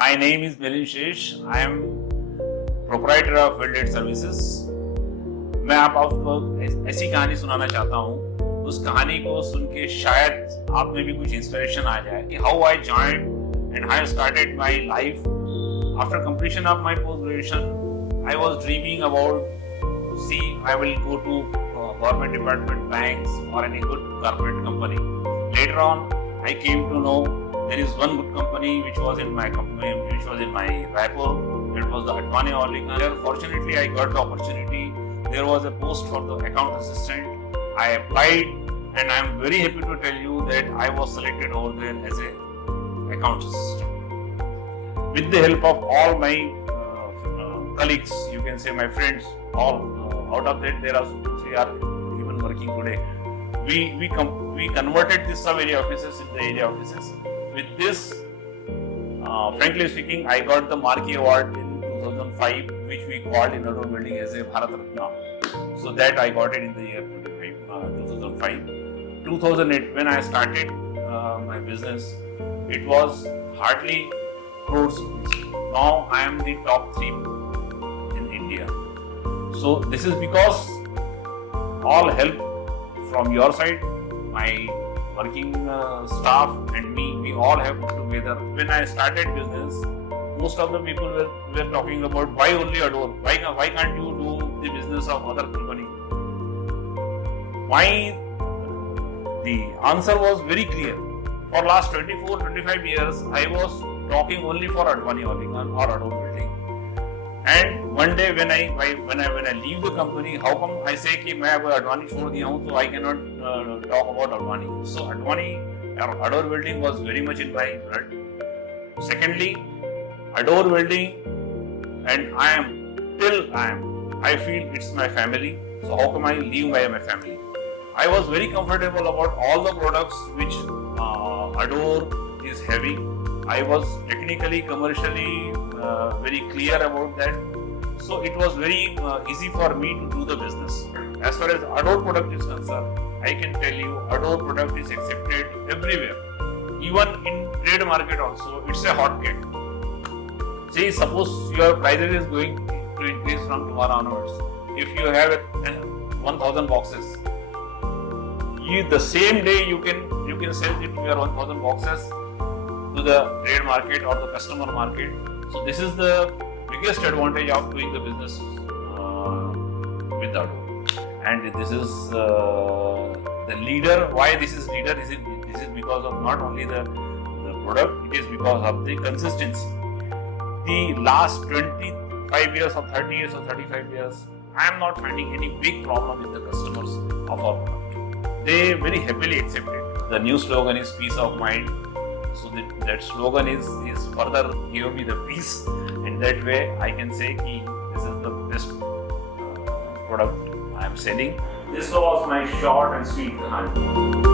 My name is Milind Shesh. I am proprietor of Welding Services. मैं आपको ऐसी कहानी सुनाना चाहता हूँ, उस कहानी को सुन के शायद आप में भी कुछ इंस्पिरेशन आ जाए कि how I joined and how I started my life. After completion of my post graduation, I was dreaming about I will go to government department, banks or any good corporate company. Later on, I came to know there is one good company which was in my Raipur. It was the Ador Welding. There, fortunately, I got the opportunity. There was a post for the account assistant. I applied, and I am very happy to tell you that I was selected over there as a account assistant. With the help of all my colleagues, you can say my friends, all out of that there are 2-3 are even working today. We converted these sub-area offices into area offices. With this, frankly speaking, I got the Marquee Award in 2005, which we called in Ador Welding as a Bharat Ratna. So that I got it in the year 2005. 2008, when I started my business, it was hardly crores rupees. Now I am the top 3 in India. So this is because all help from your side, my working staff and me, we all have put together. When I started business, most of the people were talking about why only Ador? Why can't you do the business of other company? The answer was very clear. For last 24-25 years, I was talking only for Advani Welding or Ador Welding. And one day when I leave the company, how come I say कि मैं अब Advani छोड़ दिया हूँ, so I cannot talk about Advani. So Ador Welding was very much in my blood. Secondly, Ador Welding, and I feel it's my family. So how come I leave my family? I was very comfortable about all the products which Ador is having. I was technically, commercially very clear about that. So it was very easy for me to do the business. As far as Ador product is concerned, I can tell you Ador product is accepted everywhere. Even in trade market also, it's a hot cake. See, suppose your prices is going to increase from tomorrow onwards. If you have 1,000 boxes, the same day you can sell it your 1,000 boxes to the trade market or the customer market. So this is the biggest advantage of doing the business with Ador. And this is the leader. Why this is leader? This is because of not only the product, it is because of the consistency. The last 25 years or 30 years or 35 years, I am not finding any big problem with the customers of our product. They very happily accept it. The new slogan is peace of mind. So that slogan is further give me the peace, and that way I can say that this is the best product I am selling. This was my short and sweet khaani.